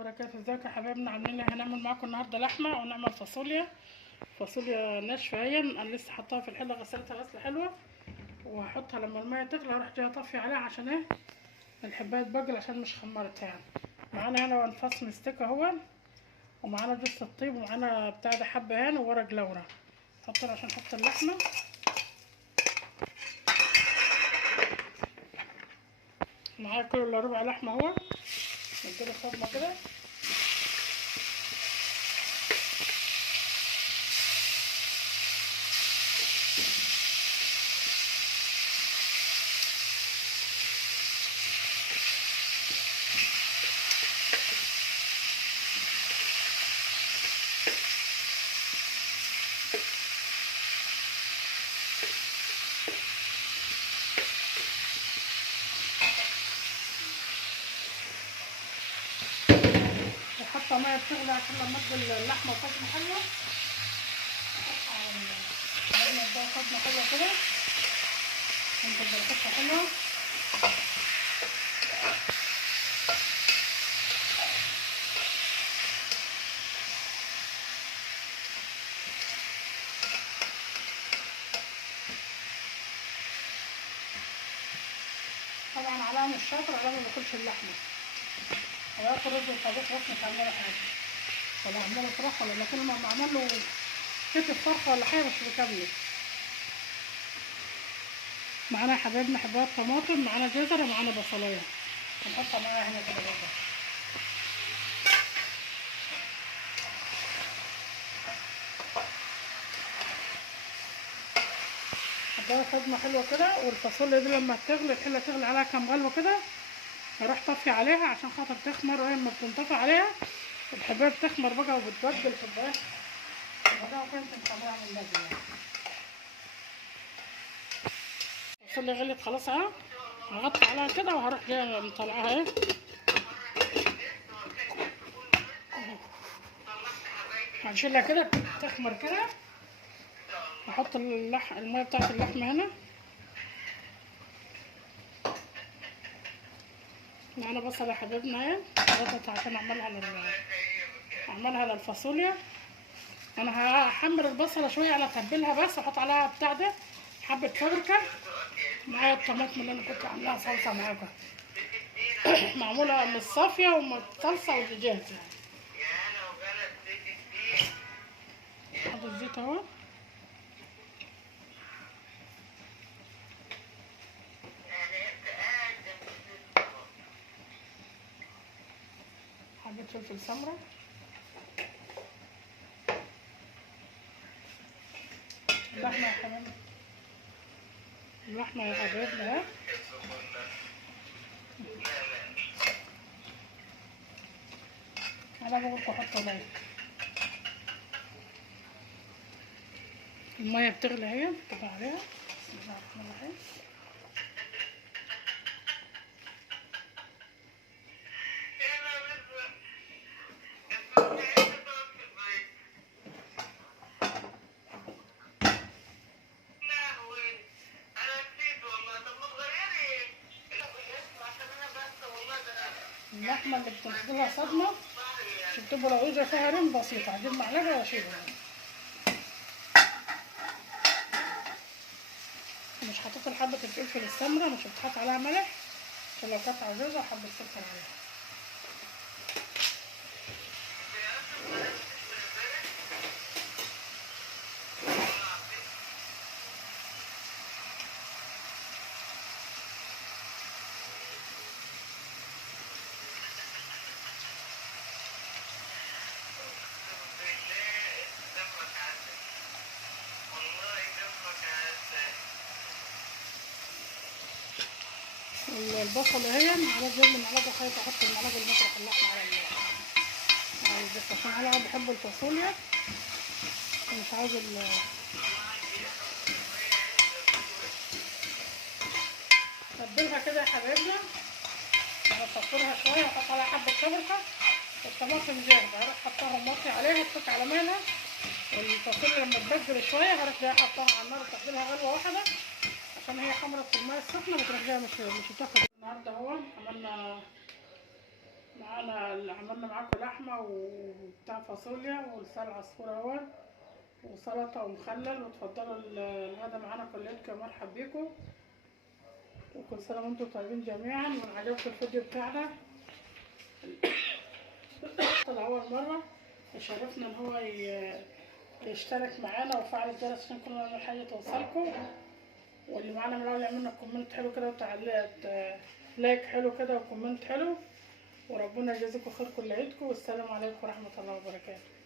وبركاته. ازيكم يا حبايبنا؟ عاملين ايه؟ هنعمل معاكم النهارده لحمه ونعمل فاصوليا ناشفه اهي. انا لسه حطاها في الحله، غسلتها غسله حلوه وهحطها لما الميه تغلي اروح جايه اطفي عليها عشان ايه الحبايه تبقل عشان مش خمرت يعني. معانا هنا ونفاص مستكه اهو، ومعانا جوز الطيب، ومعانا بتاع ده حبه هنا وورق لورا. حطينا عشان نحط اللحمه. معايا كيلو الا ربع لحمه اهو، نديله صدمه كده. وحاطه ميه بتغلي عشان لما ادي اللحمه صدمه حلوه. احط على الميه ده صدمه حلوه كده عشان تبقى ريحتها حلوه. طبعا علاء مش شاطر، علاء ما بياكلش اللحمه، هو ياكل رز وطبيخ بس، مش هعمله حاجه ولا هعمله فراخ ولا لكن لما اعمل له كتف فرخه ولا حاجه مش بيكمل. معانا يا حبايبنا حبات طماطم، معانا جزر، ومعانا بصلايه هنحطها معاها هنا كده برضه. حطها صدمه حلوه كده. والفاصوليا دي لما تغلي الحله تغلي عليها كام غلوه كده اروح طفي عليها عشان خاطر تخمر، وهي لما بتنطفي عليها الحبايه بتخمر بقى وبتبدل في البراح. وده كنت مخليها من بدري يعني. الفاصوليا غليت خلاص اهي، هغطي عليها كده وهروح جايه مطلعاها اهي. هنشيلها كده تخمر كده. هحط الميه بتاعت اللحمه هنا. معانا بصل يا حبيبنا اهي، غطت عشان اعملها للفاصوليا. انا هحمر البصله شويه على اتبلها بس، واحط عليها بتاع ده حبه فابريكا. معايا الطماطم اللي انا كنت عاملاها صلصه معاكم معموله من الصافيه وصلصه وجاهزه. احط الزيت اهو. حبه فلفل سمره. اللحمه يا حبايبنا، اللحمه يا حبايبنا اهي. انا بقول لكم حطوا لايك. الميه بتغلي اهي، طبع عليها. بسم الله الرحمن الرحيم. اللحمه اللي بتديلها صدمه عشان تبقى العوجه فيها ريم بسيطه، هجيب معلقه واشيلها. مش حطيت حبه الفلفل السمراء، مش بتحط عليها ملح عشان لو كانت عجوزه وحبه سكر عليها. البصل اهي معلقه زي معلقه خيط، احط المعلقه اللي مطرح اللحمه على الزيت عشان انا بحب الفاصوليا ومش عاوز تبلها كده يا حبايبنا. هصفرها شويه واحط عليها حبه شبكه. الطماطم جاهزه هروح حطها موطي عليها واتك على مالها. والفاصوليا لما تبدل شويه هروح جايه احطها على النار وتقبلها غلوه واحده عشان هي خمرت في الميه السخنه، بتروح جايه مش بتاخد. النهارده اهو عملنا معاه معانا اللي عملنا معاكم لحمه وبتاع فاصوليا ولسان عصفور اهو وسلطه ومخلل. وتفضلوا الغدا معانا كلكم، مرحب بيكم، وكل سنه وانتم طيبين جميعا. وان عجبكم الفيديو بتاعنا لأول مرة يشرفنا ان هو يشترك معانا ويفعل الجرس عشان كل ما نعمل حاجة توصلكم. واللي معانا من الاول يعمل لنا كومنت حلو كده وتعليق لايك حلو كده وكومنت حلو. وربنا يجازيكم خير كل عيدكم، والسلام عليكم ورحمة الله وبركاته.